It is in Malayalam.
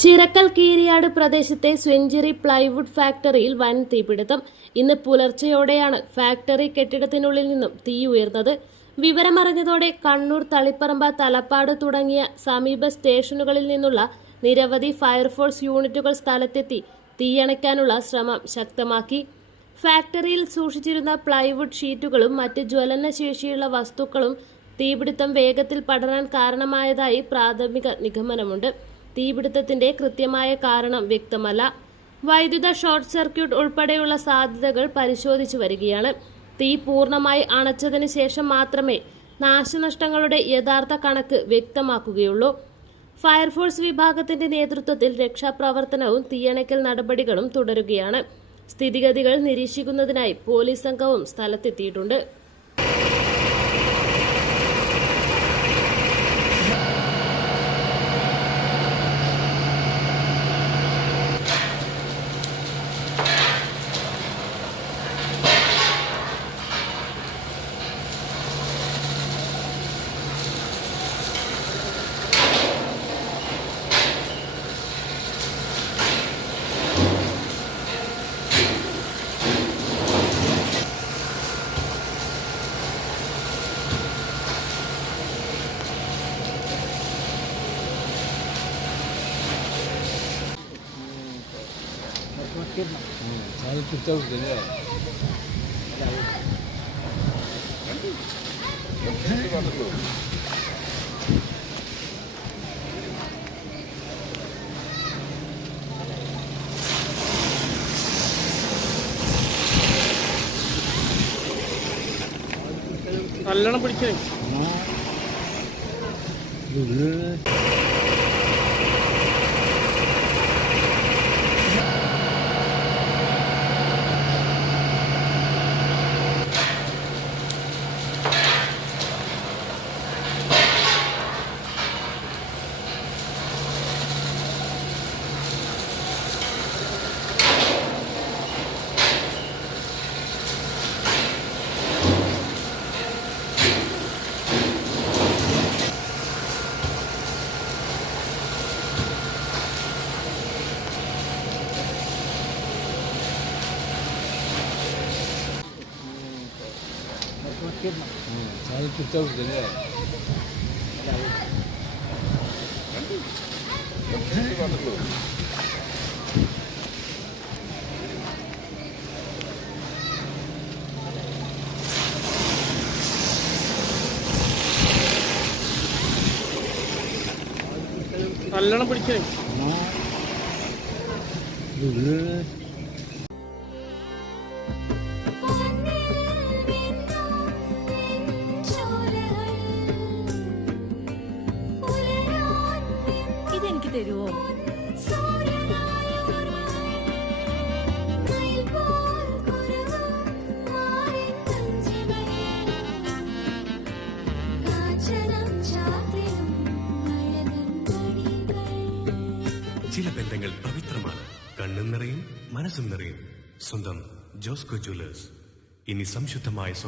ചിറക്കൽ കീരിയാട് പ്രദേശത്തെ സെഞ്ചുറി പ്ലൈവുഡ് ഫാക്ടറിയിൽ വൻ തീപിടുത്തം. ഇന്ന് പുലർച്ചെയോടെയാണ് ഫാക്ടറി കെട്ടിടത്തിനുള്ളിൽ നിന്നും തീ ഉയർന്നത്. വിവരമറിഞ്ഞതോടെ കണ്ണൂർ, തളിപ്പറമ്പ്, തലപ്പാട് തുടങ്ങിയ സമീപ സ്റ്റേഷനുകളിൽ നിന്നുള്ള നിരവധി ഫയർഫോഴ്സ് യൂണിറ്റുകൾ സ്ഥലത്തെത്തി തീയണയ്ക്കാനുള്ള ശ്രമം ശക്തമാക്കി. ഫാക്ടറിയിൽ സൂക്ഷിച്ചിരുന്ന പ്ലൈവുഡ് ഷീറ്റുകളും മറ്റ് ജ്വലനശേഷിയുള്ള വസ്തുക്കളും തീപിടുത്തം വേഗത്തിൽ പടരാൻ കാരണമായതായി പ്രാഥമിക നിഗമനമുണ്ട്. തീപിടുത്തത്തിന്റെ കൃത്യമായ കാരണം വ്യക്തമല്ല. വൈദ്യുത ഷോർട്ട് സർക്യൂട്ട് ഉൾപ്പെടെയുള്ള സാധ്യതകൾ പരിശോധിച്ചു വരികയാണ്. തീ പൂർണ്ണമായി അണച്ചതിന് ശേഷം മാത്രമേ നാശനഷ്ടങ്ങളുടെ യഥാർത്ഥ കണക്ക് വ്യക്തമാക്കുകയുള്ളൂ. ഫയർഫോഴ്സ് വിഭാഗത്തിന്റെ നേതൃത്വത്തിൽ രക്ഷാപ്രവർത്തനവും തീയണയ്ക്കൽ നടപടികളും തുടരുകയാണ്. സ്ഥിതിഗതികൾ നിരീക്ഷിക്കുന്നതിനായി പോലീസ് സംഘവും സ്ഥലത്തെത്തിയിട്ടുണ്ട്. 잘 붙잡고 그래. നല്ലോണം പിടിച്ചേ. 잘 붙잡고 그래. നല്ലോണം പിടിച്ചേ. ഇതെനിക്ക് തരുമോ? ചില ബന്ധങ്ങൾ പവിത്രമാണ്. കണ്ണും നിറയും, മനസ്സും നിറയും. സ്വന്തം ജോസ്കോ ജ്വല്ലേഴ്സ്. ഇനി സംശുദ്ധമായ